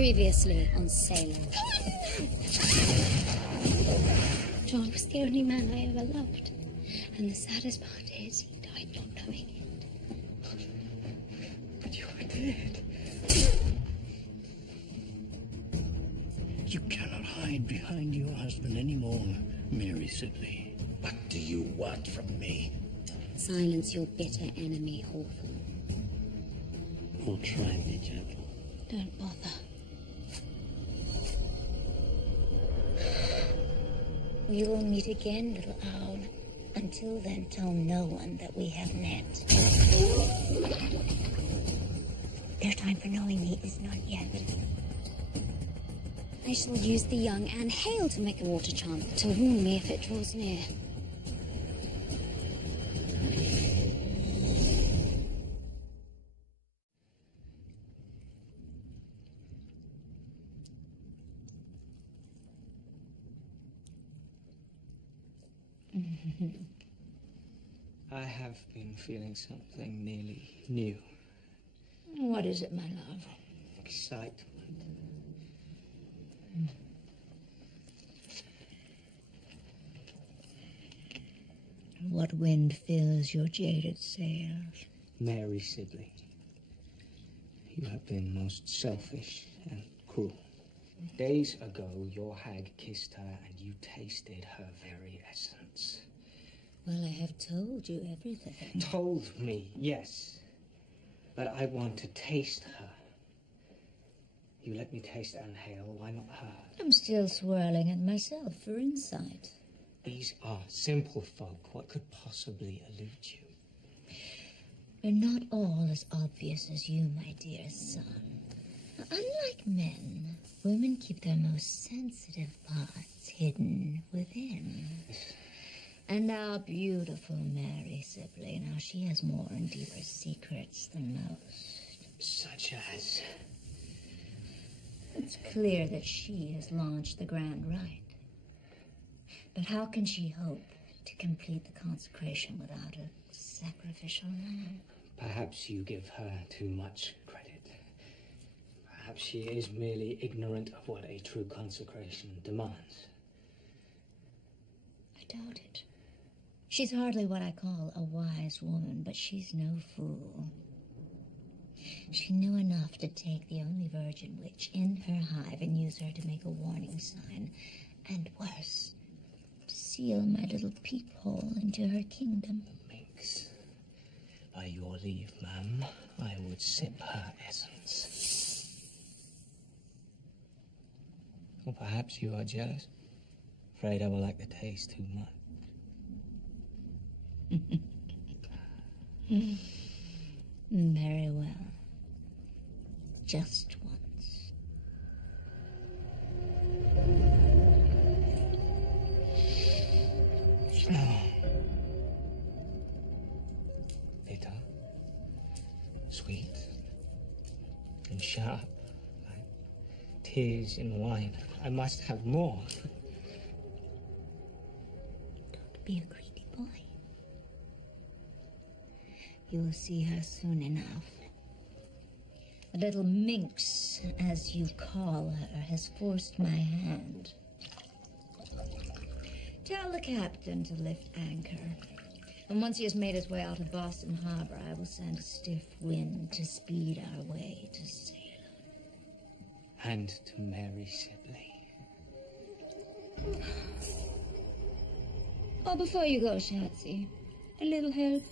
Previously on Salem. John was the only man I ever loved. And the saddest part is he died not knowing it. But you are dead. You cannot hide behind your husband anymore, Mary Sibley. What do you want from me? Silence your bitter enemy, Hawthorne. I'll try and be gentle. Don't bother. We will meet again, little owl. Until then, tell no one that we have met. Their time for knowing me is not yet. I shall use the young Anne Hale to make a water charm to warn me if it draws near. I have been feeling something nearly new. What is it, my love? Excitement. What wind fills your jaded sails? Mary Sibley, you have been most selfish and cruel. Days ago, your hag kissed her and you tasted her very essence. Well, I have told you everything. Told me, yes. But I want to taste her. You let me taste Anne Hale, why not her? I'm still swirling it myself for insight. These are simple folk. What could possibly elude you? We're not all as obvious as you, my dear son. Unlike men, women keep their most sensitive parts hidden within. And our beautiful Mary Sibley, now she has more and deeper secrets than most. Such as? It's clear that she has launched the grand rite. But how can she hope to complete the consecration without a sacrificial lamb? Perhaps you give her too much credit. Perhaps she is merely ignorant of what a true consecration demands. I doubt it. She's hardly what I call a wise woman, but she's no fool. She knew enough to take the only virgin witch in her hive and use her to make a warning sign. And worse, seal my little peephole into her kingdom. Minx, by your leave, ma'am, I would sip her essence. Or perhaps you are jealous. Afraid I will like the taste too much. Very well. Just once. Bitter, sweet, and sharp, like tears in wine. I must have more. Don't be a greedy boy. You will see her soon enough. The little minx, as you call her, has forced my hand. Tell the captain to lift anchor. And once he has made his way out of Boston Harbor, I will send a stiff wind to speed our way to Salem. And to Mary Sibley. Oh, before you go, Shatsy, a little help.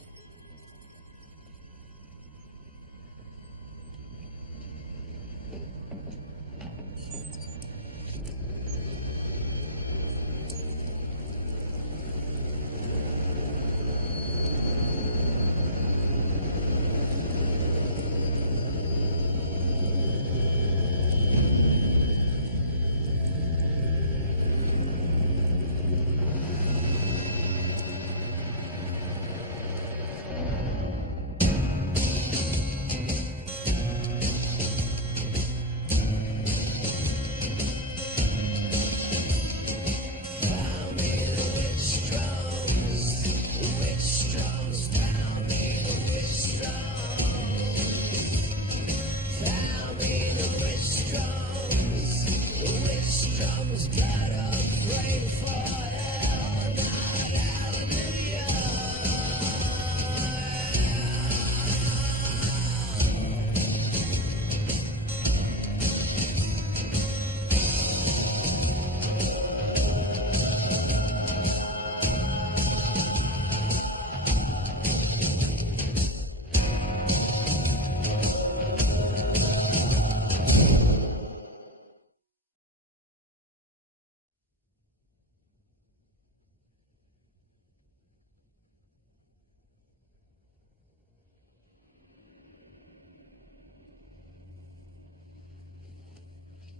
Tell me the witch strong.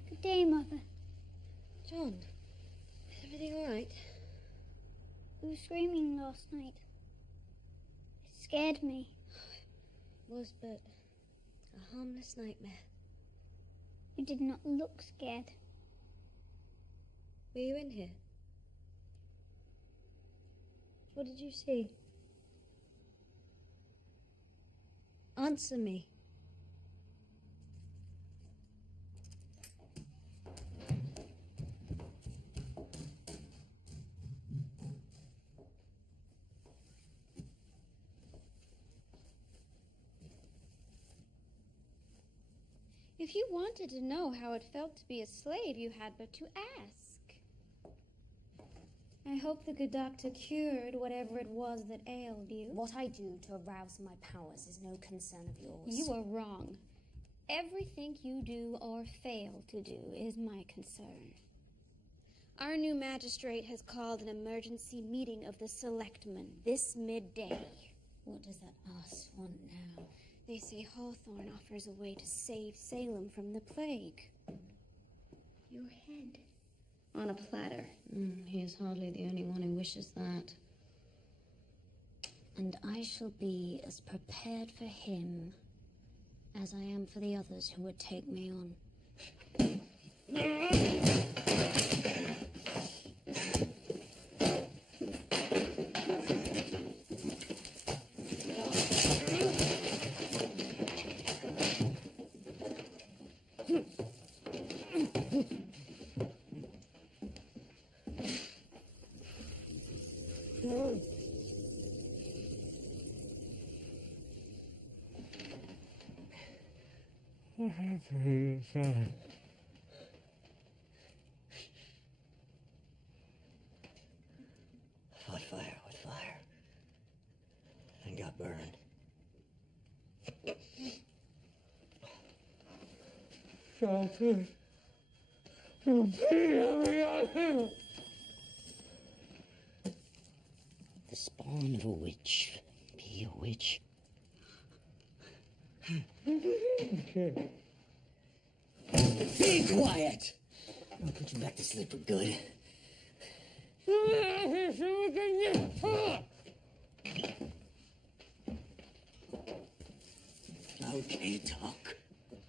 Good day, Mother. John, is everything all right? You were screaming last night. It scared me. It was but a harmless nightmare. You did not look scared. Were you in here? What did you see? Answer me. If you wanted to know how it felt to be a slave, you had but to ask. I hope the good doctor cured whatever it was that ailed you. What I do to arouse my powers is no concern of yours. You are wrong. Everything you do or fail to do is my concern. Our new magistrate has called an emergency meeting of the selectmen this midday. What does that ass want now? They say Hawthorne offers a way to save Salem from the plague. Your head on a platter. He is hardly the only one who wishes that. And I shall be as prepared for him as I am for the others who would take me on. Fought fire with fire and got burned. The spawn of a witch. Be a witch. Be quiet! I'll put you back to sleep for good. Okay, talk.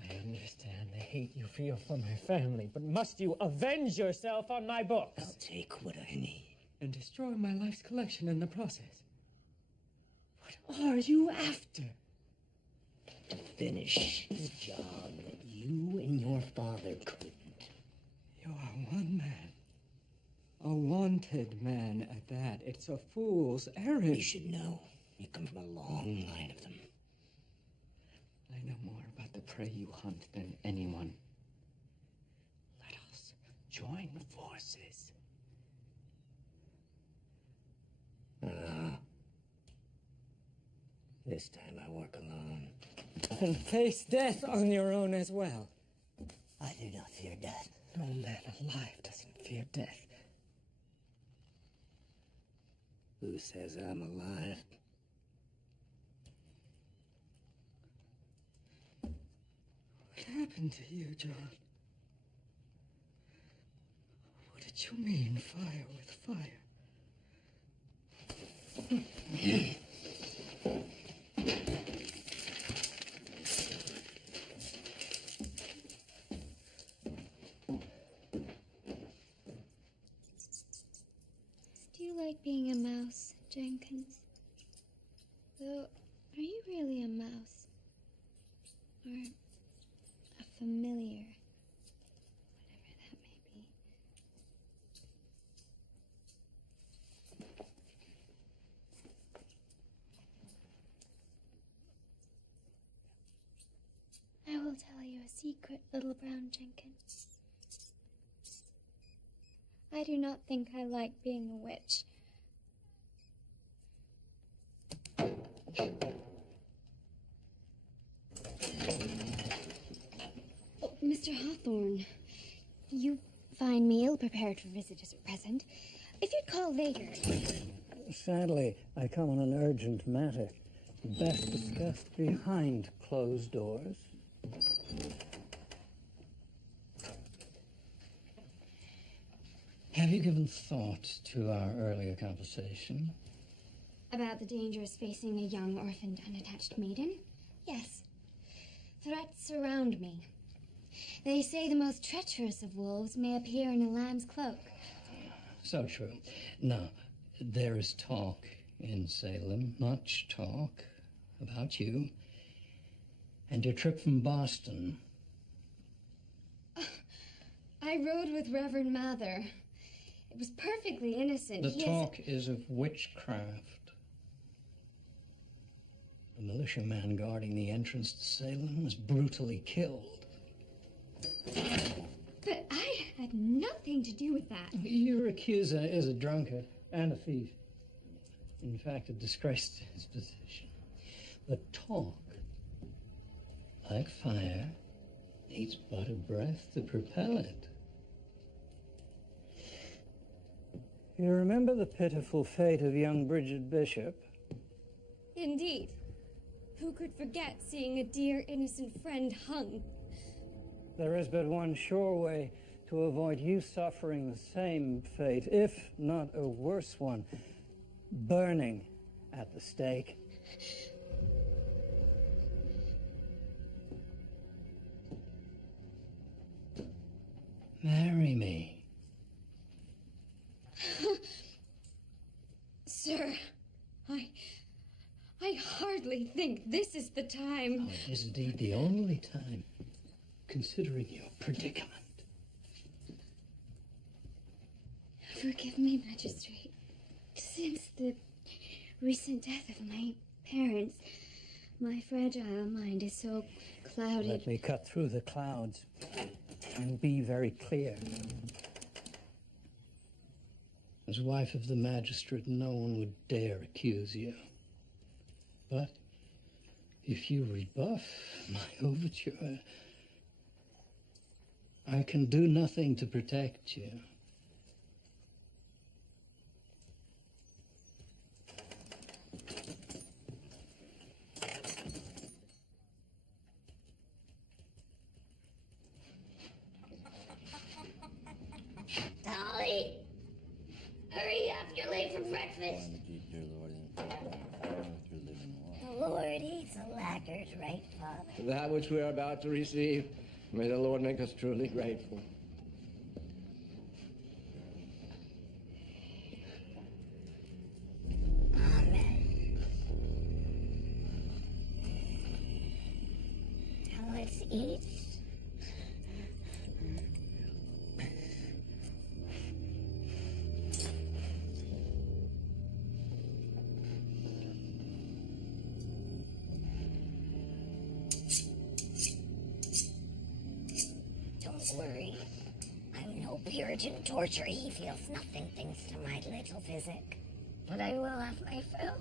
I understand the hate you feel for my family, but must you avenge yourself on my books? I'll take what I need. And destroy my life's collection in the process? What are you after? To finish the job that you and your father couldn't. You are one man. A wanted man at that. It's a fool's errand. You should know. You come from a long line of them. I know more about the prey you hunt than anyone. Let us join forces. This time I work alone. And face death on your own as well. I do not fear death. No man alive doesn't fear death. Who says I'm alive? What happened to you, John? What did you mean, fire with fire? Do you like being a mouse, Jenkins? Though, are you really a mouse? Or a familiar? Whatever that tell you a secret, little brown Jenkins. I do not think I like being a witch. Oh, Mr. Hawthorne, you find me ill-prepared for visitors at present. If you'd call later. Sadly, I come on an urgent matter. Best discussed behind closed doors. Have you given thought to our earlier conversation? About the dangers facing a young, orphaned, unattached maiden? Yes. Threats surround me. They say the most treacherous of wolves may appear in a lamb's cloak. So true. Now, there is talk in Salem, much talk, about you and your trip from Boston. I rode with Reverend Mather. It was perfectly innocent. The talk is of witchcraft. The militiaman guarding the entrance to Salem was brutally killed. But I had nothing to do with that. Your accuser is a drunkard and a thief. In fact, a disgrace to his position. But talk, like fire, needs but a breath to propel it. You remember the pitiful fate of young Bridget Bishop? Indeed. Who could forget seeing a dear, innocent friend hung? There is but one sure way to avoid you suffering the same fate, if not a worse one. Burning at the stake. Marry me. Sir, I hardly think this is the time. Oh, it is indeed the only time, considering your predicament. Forgive me, Magistrate. Since the recent death of my parents, my fragile mind is so clouded. Let me cut through the clouds and be very clear. As wife of the magistrate, no one would dare accuse you. But if you rebuff my overture, I can do nothing to protect you. Dolly, hurry up, you're late for breakfast. The Lord eats a laggard, right, Father? That which we are about to receive, may the Lord make us truly grateful. Amen. Now let's eat. Don't worry. I'm no Puritan torture. He feels nothing thanks to my little physic. But I will have my fill.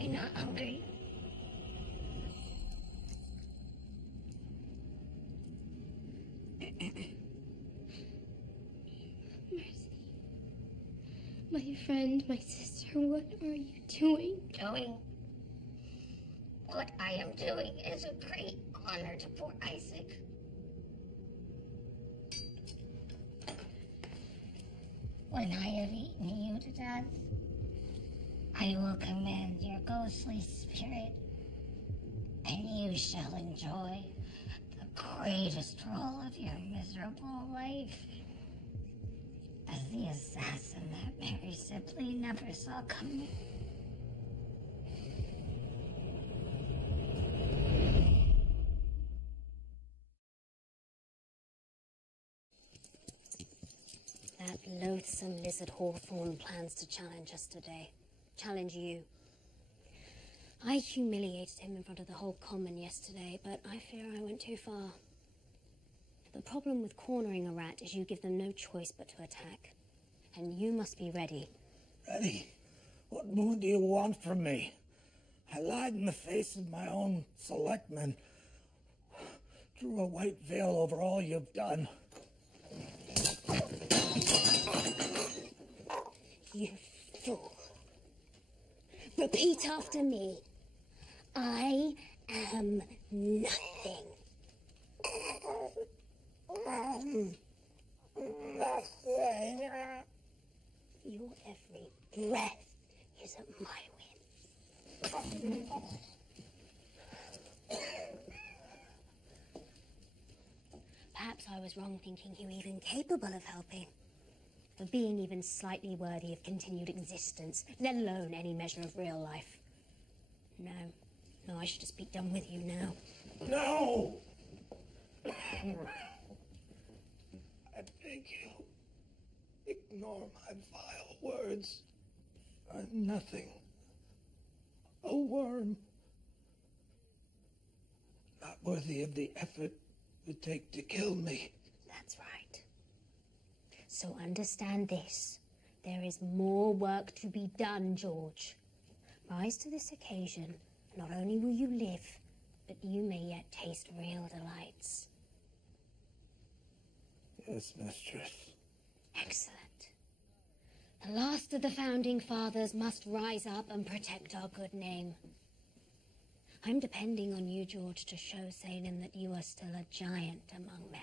You're not hungry? Mercy. My friend, my sister, what are you doing? Doing? What I am doing is a great honor to poor Isaac. When I have eaten you to death, I will command your ghostly spirit, and you shall enjoy the greatest role of your miserable life as the assassin that Mary Sibley never saw coming. loathsome lizard Hawthorne plans to challenge us today. Challenge you. I humiliated him in front of the whole common yesterday, but I fear I went too far. The problem with cornering a rat is you give them no choice but to attack. And you must be ready. Ready? What more do you want from me? I lied in the face of my own selectmen. Drew a white veil over all you've done. You fool. Repeat after me. I am nothing. Nothing. Your every breath is at my whim. Perhaps I was wrong thinking you even capable of helping. Of being even slightly worthy of continued existence, let alone any measure of real life. No, I should just be done with you now. No! I beg you, ignore my vile words. I'm nothing. A worm. Not worthy of the effort it would take to kill me. That's right. So understand this. There is more work to be done, George. Rise to this occasion. Not only will you live, but you may yet taste real delights. Yes, mistress. Excellent. The last of the founding fathers must rise up and protect our good name. I'm depending on you, George, to show Salem that you are still a giant among men.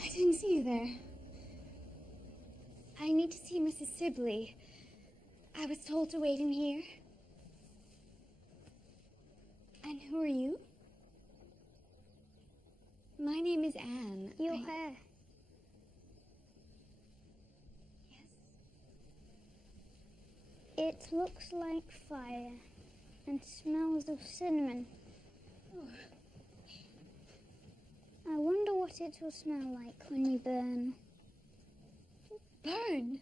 I didn't see you there. I need to see Mrs. Sibley. I was told to wait in here. And who are you? My name is Anne. Your hair. Yes? It looks like fire and smells of cinnamon. Oh. I wonder what it will smell like when you burn. Burn?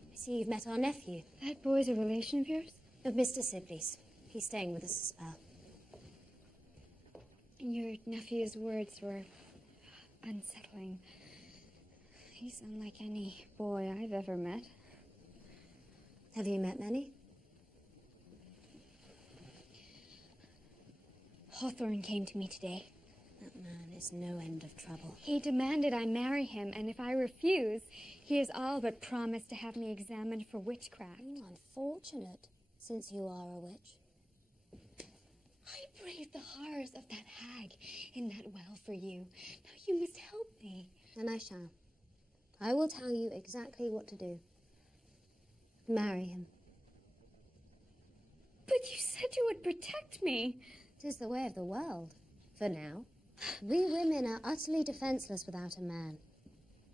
I see you've met our nephew. That boy's a relation of yours? Of Mr. Sibley's. He's staying with us a spell. Your nephew's words were unsettling. He's unlike any boy I've ever met. Have you met many? Hawthorne came to me today. That man is no end of trouble. He demanded I marry him, and if I refuse, he has all but promised to have me examined for witchcraft. Unfortunate, since you are a witch. I braved the horrors of that hag in that well for you. Now you must help me. And I shall. I will tell you exactly what to do. Marry him. But you said you would protect me. 'Tis the way of the world, for now. We women are utterly defenseless without a man.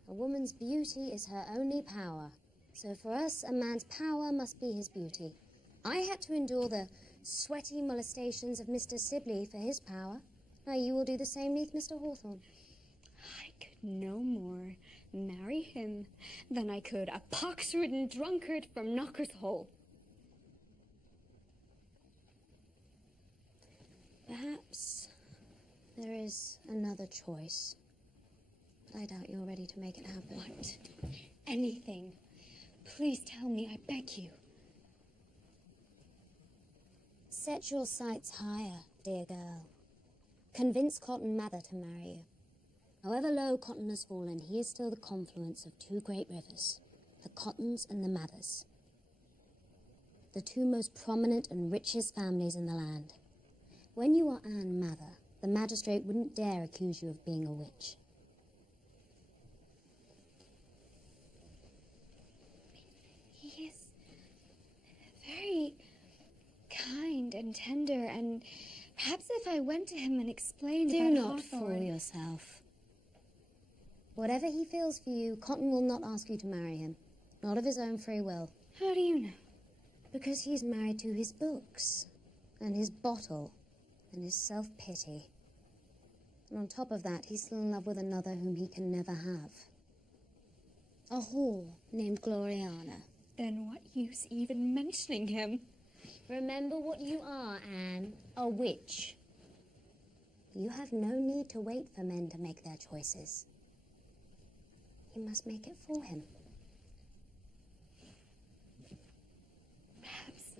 A woman's beauty is her only power. So for us, a man's power must be his beauty. I had to endure the sweaty molestations of Mr. Sibley for his power. Now you will do the same neath Mr. Hawthorne. I could no more marry him than I could a pox-ridden drunkard from Knocker's Hole. Perhaps there is another choice. But I doubt you're ready to make it happen. What? Anything. Please tell me, I beg you. Set your sights higher, dear girl. Convince Cotton Mather to marry you. However low Cotton has fallen, he is still the confluence of two great rivers, the Cottons and the Mathers, the two most prominent and richest families in the land. When you are Anne Mather, the magistrate wouldn't dare accuse you of being a witch. He is very kind and tender, and perhaps if I went to him and explained Do about not fool Hawthorne... yourself. Whatever he feels for you, Cotton will not ask you to marry him. Not of his own free will. How do you know? Because he's married to his books, and his bottle, and his self-pity. And on top of that, he's still in love with another whom he can never have. A whore named Gloriana. Then what use even mentioning him? Remember what you are, Anne. A witch. You have no need to wait for men to make their choices. You must make it for him. Perhaps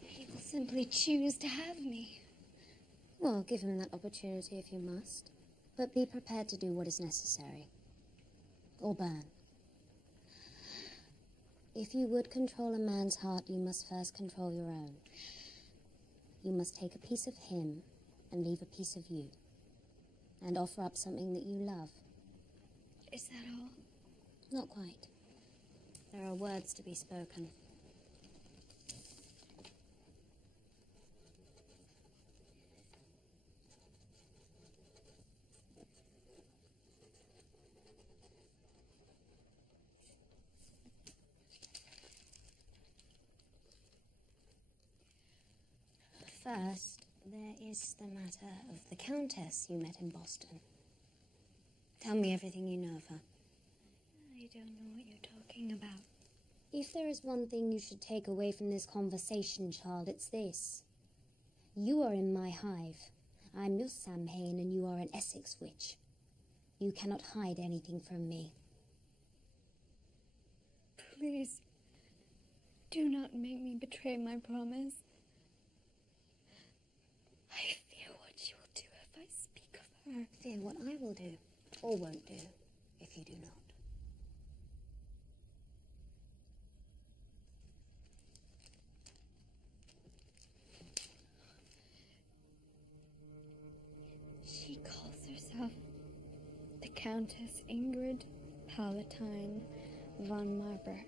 he will simply choose to have me. Well, give him that opportunity if you must. But be prepared to do what is necessary. Or burn. If you would control a man's heart, you must first control your own. You must take a piece of him and leave a piece of you. And offer up something that you love. Is that all? Not quite. There are words to be spoken. First, there is the matter of the Countess you met in Boston. Tell me everything you know of her. I don't know what you're talking about. If there is one thing you should take away from this conversation, child, it's this. You are in my hive. I'm your Samhain and you are an Essex witch. You cannot hide anything from me. Please, do not make me betray my promise. I fear what you will do if I speak of her. Fear what I will do, or won't do, if you do not. She calls herself the Countess Ingrid Palatine von Marburg.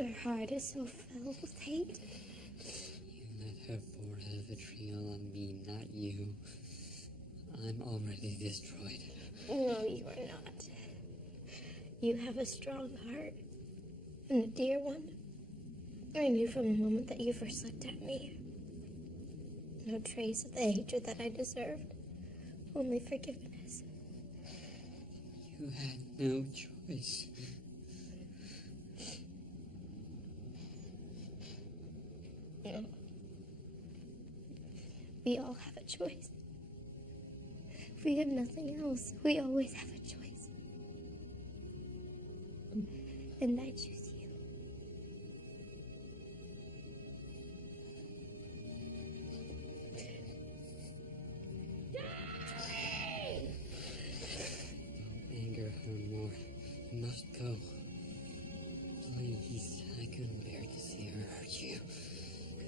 Her heart is so filled with hate. You let her pour her vitriol on me, not you. I'm already destroyed. No, you are not. You have a strong heart, and a dear one. I knew from the moment that you first looked at me. No trace of the hatred that I deserved, only forgiveness. You had no choice. No. We all have a choice. If we have nothing else, we always have a choice. And I choose you. Don't anger her more. You must go. Please, I couldn't bear to see her hurt you. Go.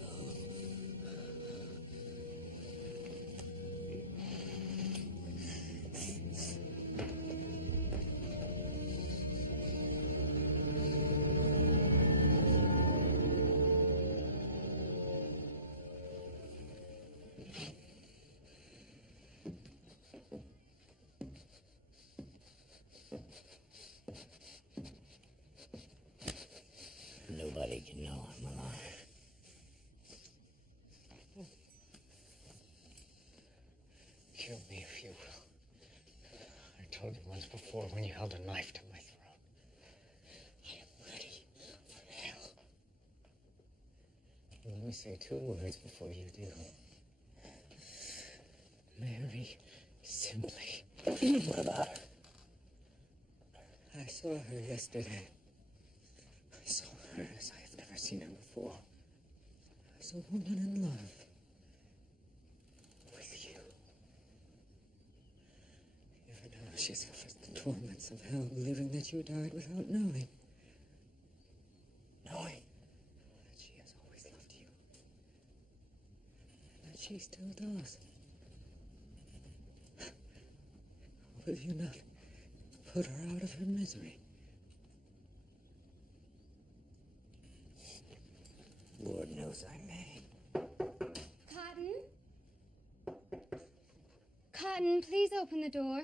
Nobody can know I'm alive. Kill me if you will. I told you once before when you held a knife to my throat. I am ready for hell. Let me say two words before you do. Mary, simply. What about her? I saw her yesterday. I saw her as I have never seen her before. As a woman in love. Somehow believing that you died without knowing. Knowing? That she has always loved you. And that she still does. Will you not put her out of her misery? Lord knows I may. Cotton? Cotton, please open the door.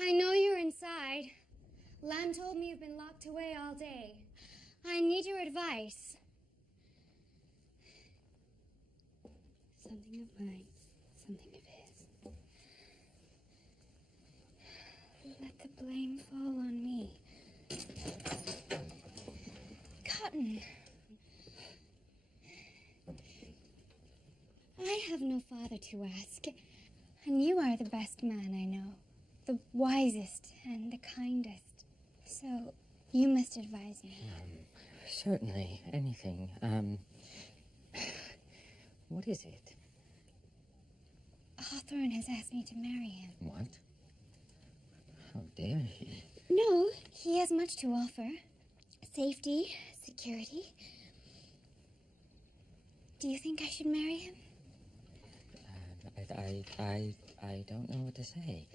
I know you're inside. Lamb told me you've been locked away all day. I need your advice. Something of mine, something of his. Let the blame fall on me. Cotton. I have no father to ask, and you are the best man I know, the wisest and the kindest. So, you must advise me. Certainly, anything. What is it? Hawthorne has asked me to marry him. What? How dare he? No, he has much to offer. Safety, security. Do you think I should marry him? I don't know what to say.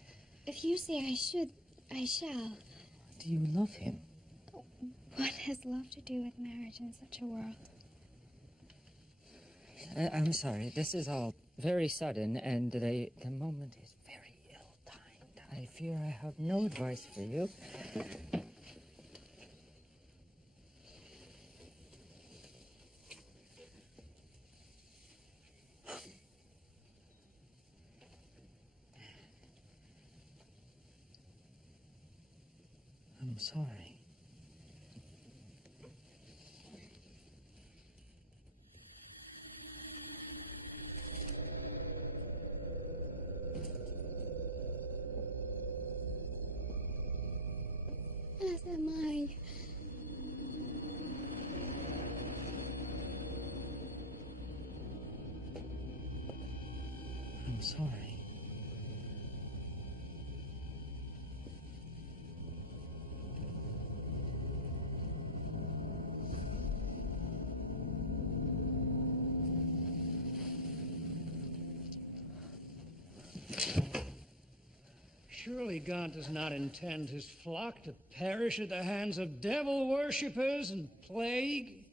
If you say I should, I shall. Do you love him? What has love to do with marriage in such a world? I'm sorry, this is all very sudden, and the moment is very ill-timed. I fear I have no advice for you. I'm sorry. As am I. I'm sorry. Surely God does not intend his flock to perish at the hands of devil worshippers and plague.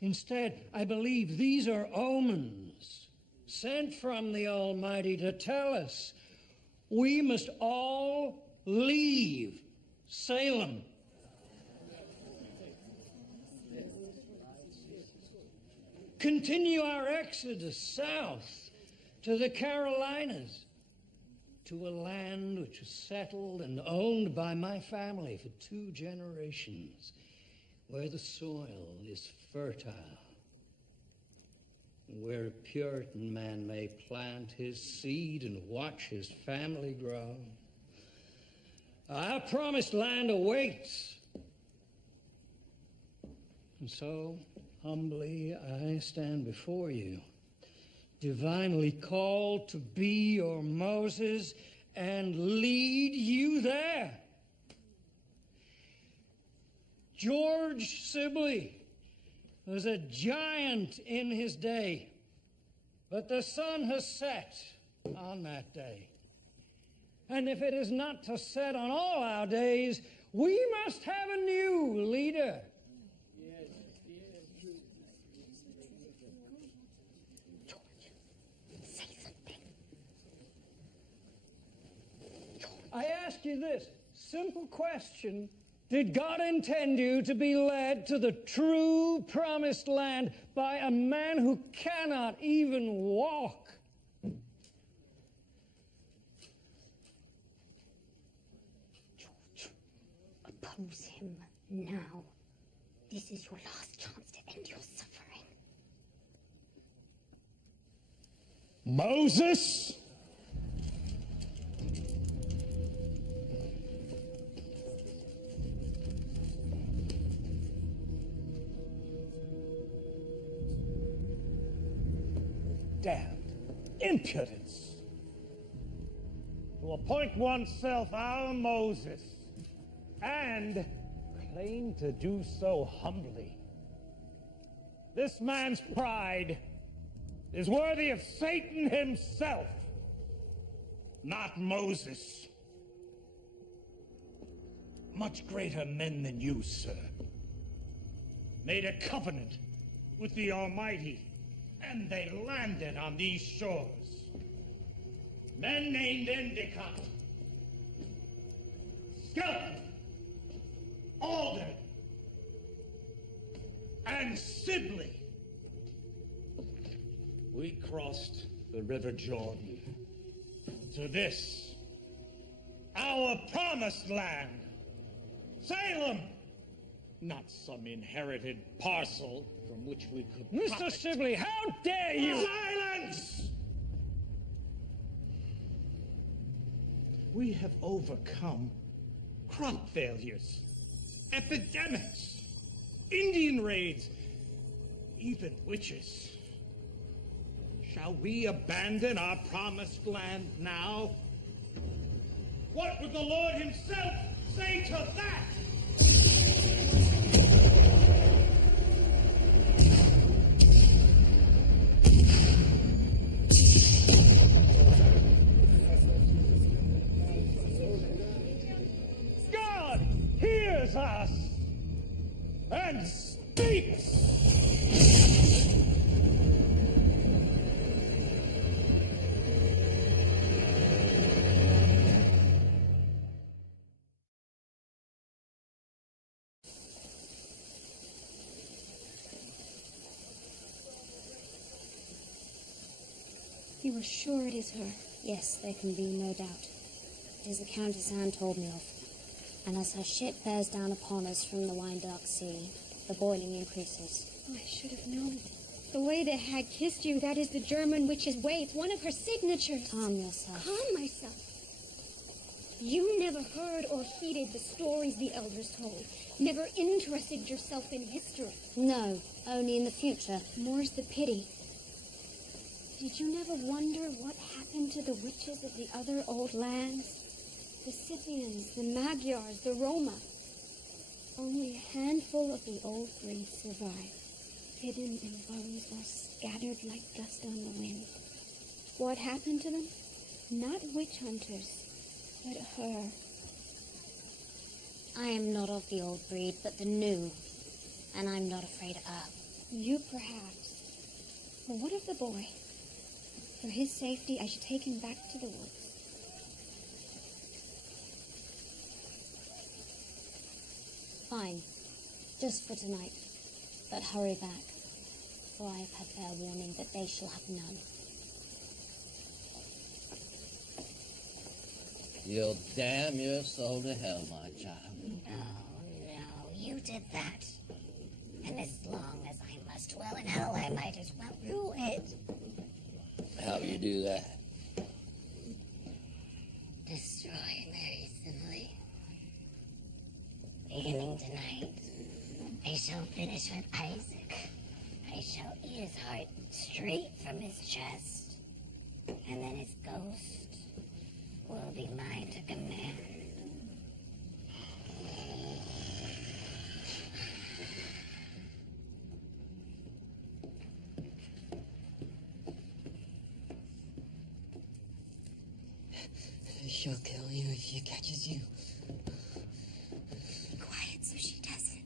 Instead, I believe these are omens sent from the Almighty to tell us we must all leave Salem. Continue our exodus south to the Carolinas, to a land which is settled and owned by my family for 2 generations, where the soil is fertile, and where a Puritan man may plant his seed and watch his family grow. Our promised land awaits. And so, humbly, I stand before you, divinely called to be your Moses and lead you there. George Sibley was a giant in his day, but the sun has set on that day. And if it is not to set on all our days, we must have a new leader. I ask you this simple question. Did God intend you to be led to the true promised land by a man who cannot even walk? George, oppose him now. This is your last chance to end your suffering. Moses? Damned impudence! appoint oneself our Moses, and claim to do so humbly. This man's pride is worthy of Satan himself, not Moses. Much greater men than you, sir, made a covenant with the Almighty, and they landed on these shores. Men named Endicott, Skelton, Alden, and Sibley. We crossed the River Jordan to this, our promised land, Salem. Not some inherited parcel from which we could Mr. Sibley, how dare you! Silence! We have overcome crop failures, epidemics, Indian raids, even witches. Shall we abandon our promised land now? What would the Lord himself say to that? God hears us and speaks. You are sure it is her? Yes, there can be no doubt. It is the Countess Anne told me of. And as her ship bears down upon us from the wine-dark sea, the boiling increases. Oh, I should have known. The way the hag kissed you, that is the German witch's way. It's one of her signatures. Calm yourself. Calm myself. You never heard or heeded the stories the elders told. Never interested yourself in history. No, only in the future. More's the pity. Did you never wonder what happened to the witches of the other old lands? The Scythians, the Magyars, the Roma. Only a handful of the old breed survived, hidden in burrows or scattered like dust on the wind. What happened to them? Not witch hunters, but her. I am not of the old breed, but the new, and I'm not afraid of her. You perhaps. But what of the boy? For his safety, I should take him back to the woods. Fine. Just for tonight. But hurry back, for I have had fair warning that they shall have none. You'll damn your soul to hell, my child. No, you did that. And as long as I must dwell in hell, I might as well rule it. How do you do that? Destroy Mary Sibley. Beginning tonight, I shall finish with Isaac. I shall eat his heart straight from his chest. And then his ghost will be mine to command. She'll kill you if she catches you. Be quiet so she doesn't.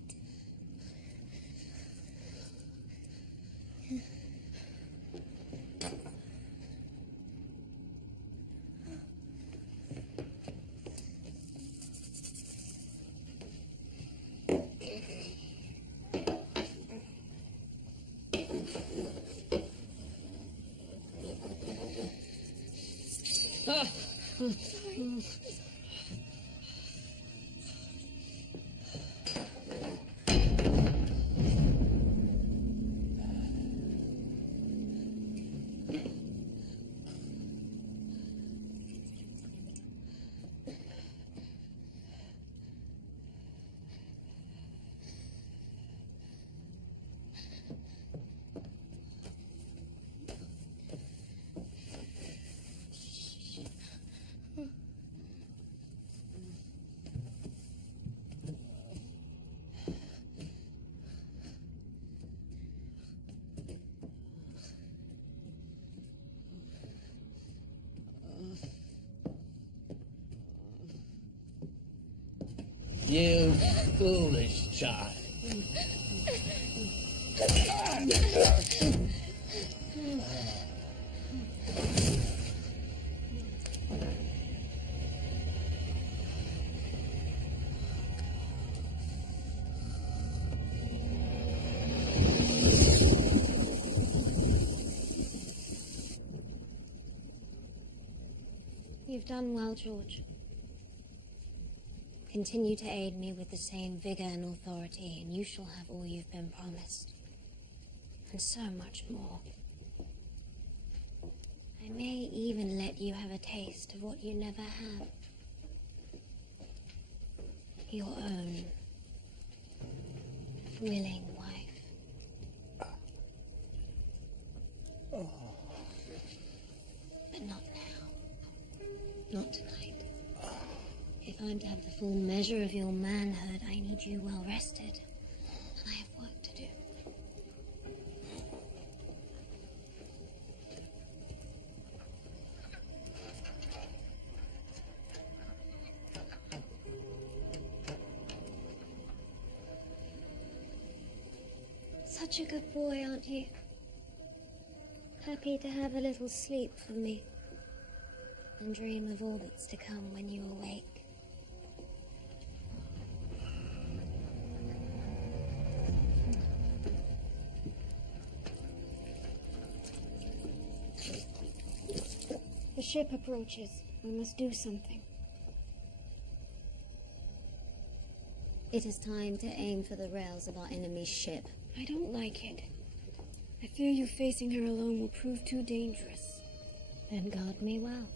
You foolish child. You've done well, George. Continue to aid me with the same vigor and authority, and you shall have all you've been promised. And so much more. I may even let you have a taste of what you never had. Your own willing wife. But not now. Not tonight. If I'm to have the full measure of your manhood, I need you well rested. And I have work to do. Such a good boy, aren't you? Happy to have a little sleep for me. And dream of all that's to come when you awake. The ship approaches. We must do something. It is time to aim for the rails of our enemy's ship. I don't like it. I fear you facing her alone will prove too dangerous. Then guard me well.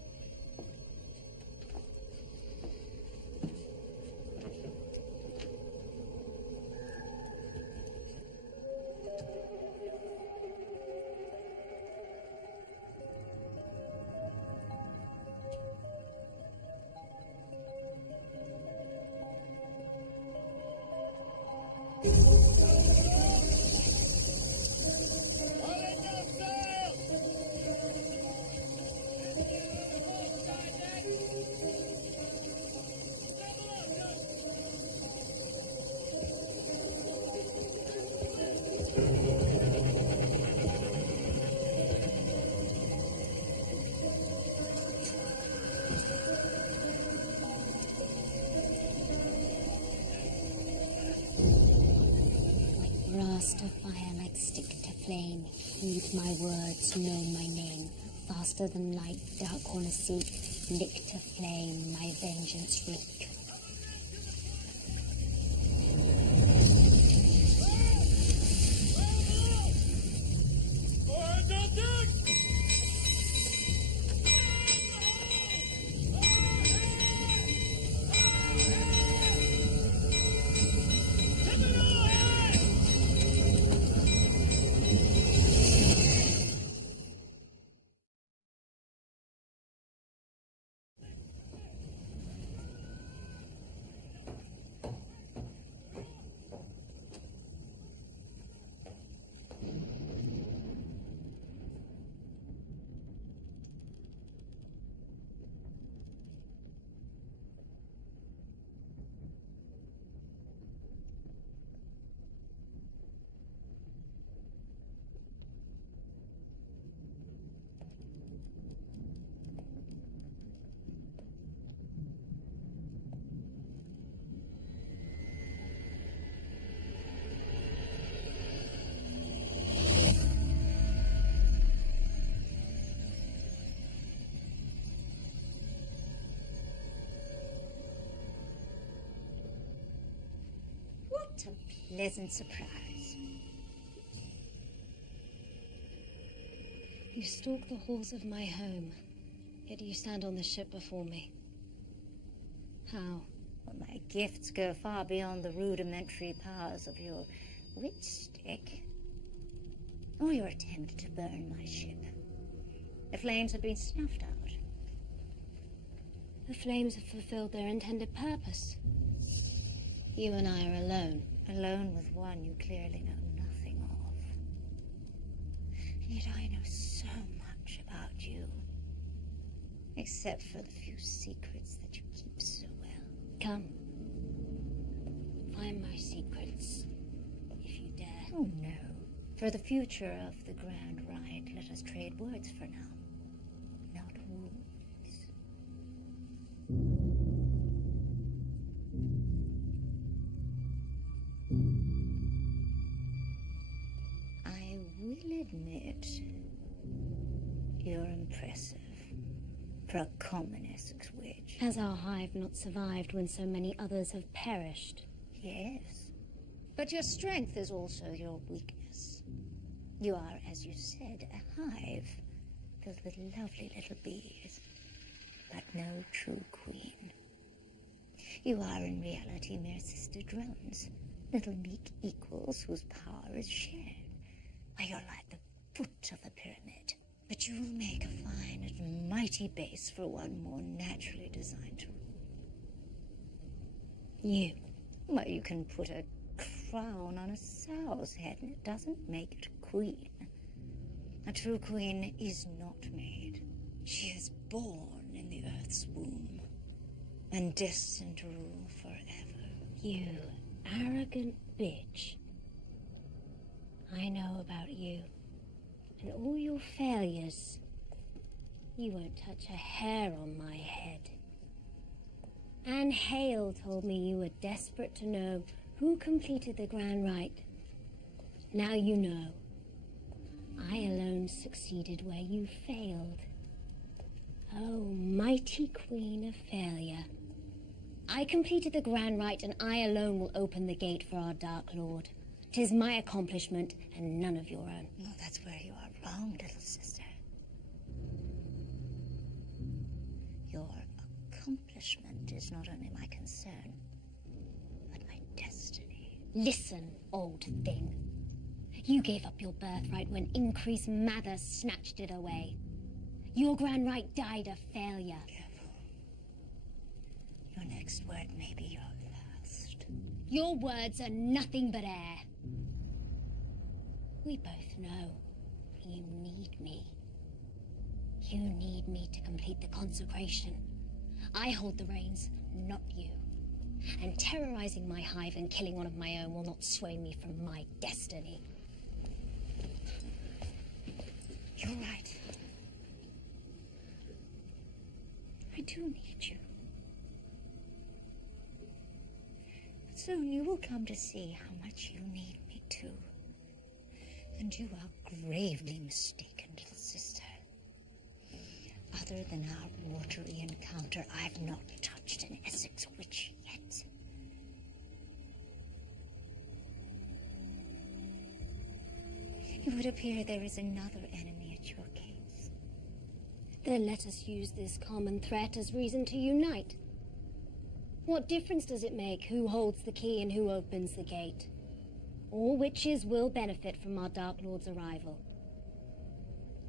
Blast of fire like stick to flame. Heed my words, know my name. Faster than light, dark corner seek. Lick to flame, my vengeance wreak. What a pleasant surprise. You stalk the halls of my home, yet you stand on the ship before me. How? Well, my gifts go far beyond the rudimentary powers of your wit stick, or your attempt to burn my ship. The flames have been snuffed out. The flames have fulfilled their intended purpose. You and I are alone. Alone with one you clearly know nothing of. And yet I know so much about you. Except for the few secrets that you keep so well. Come. my secrets, if you dare. Oh, no. For the future of the Grand Rite, let us trade words for now. Not wounds. I will admit, you're impressive for a common Essex witch. Has our hive not survived when so many others have perished? Yes. But your strength is also your weakness. You are, as you said, a hive filled with lovely little bees, but no true queen. You are in reality mere sister drones, little meek equals whose power is shared. Why, you're like the foot of the pyramid, but you will make a fine and mighty base for one more naturally designed to rule. You. Well, you can put a crown on a sow's head and it doesn't make it a queen. A true queen is not made. She is born in the earth's womb and destined to rule forever. You arrogant bitch. I know about you and all your failures. You won't touch a hair on my head. Anne Hale told me you were desperate to know who completed the Grand Rite. Now you know. I alone succeeded where you failed. Oh, mighty queen of failure. I completed the Grand Rite, and I alone will open the gate for our Dark Lord. 'Tis my accomplishment, and none of your own. Well, that's where you are wrong, little sister. Your accomplishment is not only my concern, but my destiny. Listen, old thing. You gave up your birthright when Increase Mather snatched it away. Your Grand Rite died a failure. Careful. Your next word may be your last. Your words are nothing but air. We both know you need me. You need me to complete the consecration. I hold the reins, not you. And terrorizing my hive and killing one of my own will not sway me from my destiny. You're right. I do need you. But soon you will come to see how much you need me too. And you are gravely mistaken, little sister. Other than our watery encounter, I've not touched an Essex witch yet. It would appear there is another enemy at your gates. Then let us use this common threat as reason to unite. What difference does it make who holds the key and who opens the gate? All witches will benefit from our Dark Lord's arrival.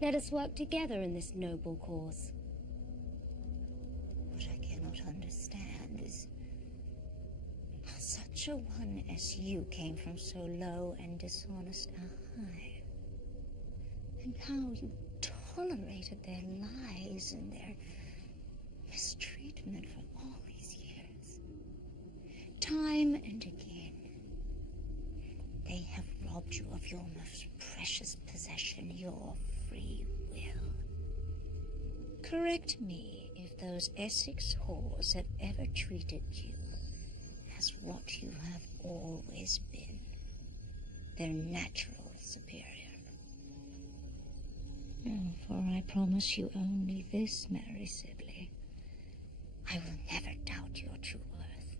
Let us work together in this noble cause. What I cannot understand is how such a one as you came from so low and dishonest a hive, and how you tolerated their lies and their mistreatment for all these years. Time and again, they have robbed you of your most precious possession, your free will. Correct me if those Essex whores have ever treated you as what you have always been, their natural superior. Oh, for I promise you only this, Mary Sibley. I will never doubt your true worth.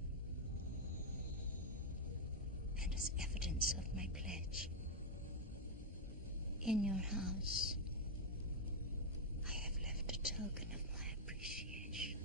And as evidence of my pledge, in your house, I have left a token of my appreciation.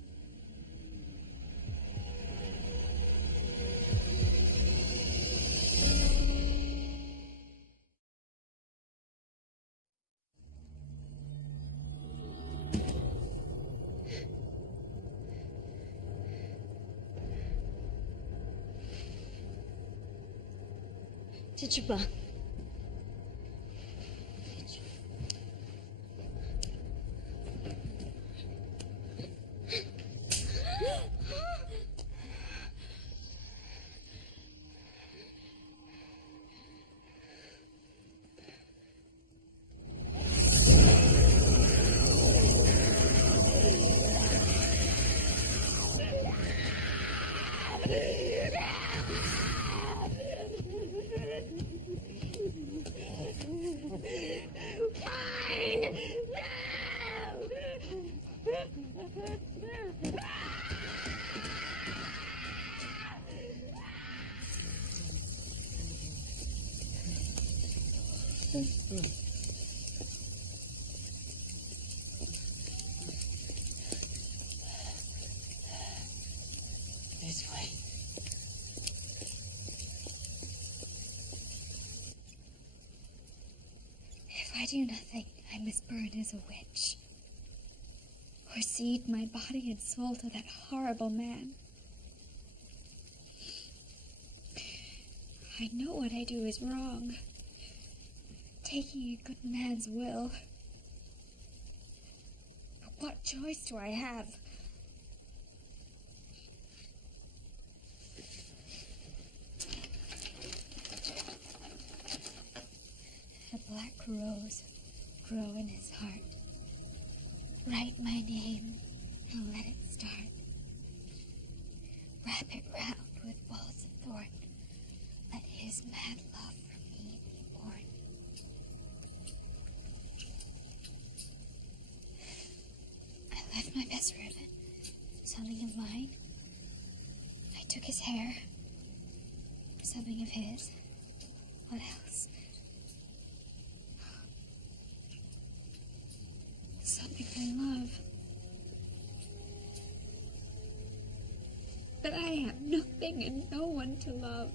Tituba. This way. If I do nothing, I must burn as a witch, or cede my body and soul to that horrible man. I know what I do is wrong, taking a good man's will. But what choice do I have? A black rose grow in his heart. Write my name and let it start. Wrap it round with balls of thorn. Let his mad love for me be born. I left my best ribbon, something of mine. I took his hair, something of his. What else? Something I love. But I have nothing and no one to love.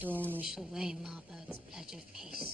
Dawn we shall weigh Marburg's pledge of peace.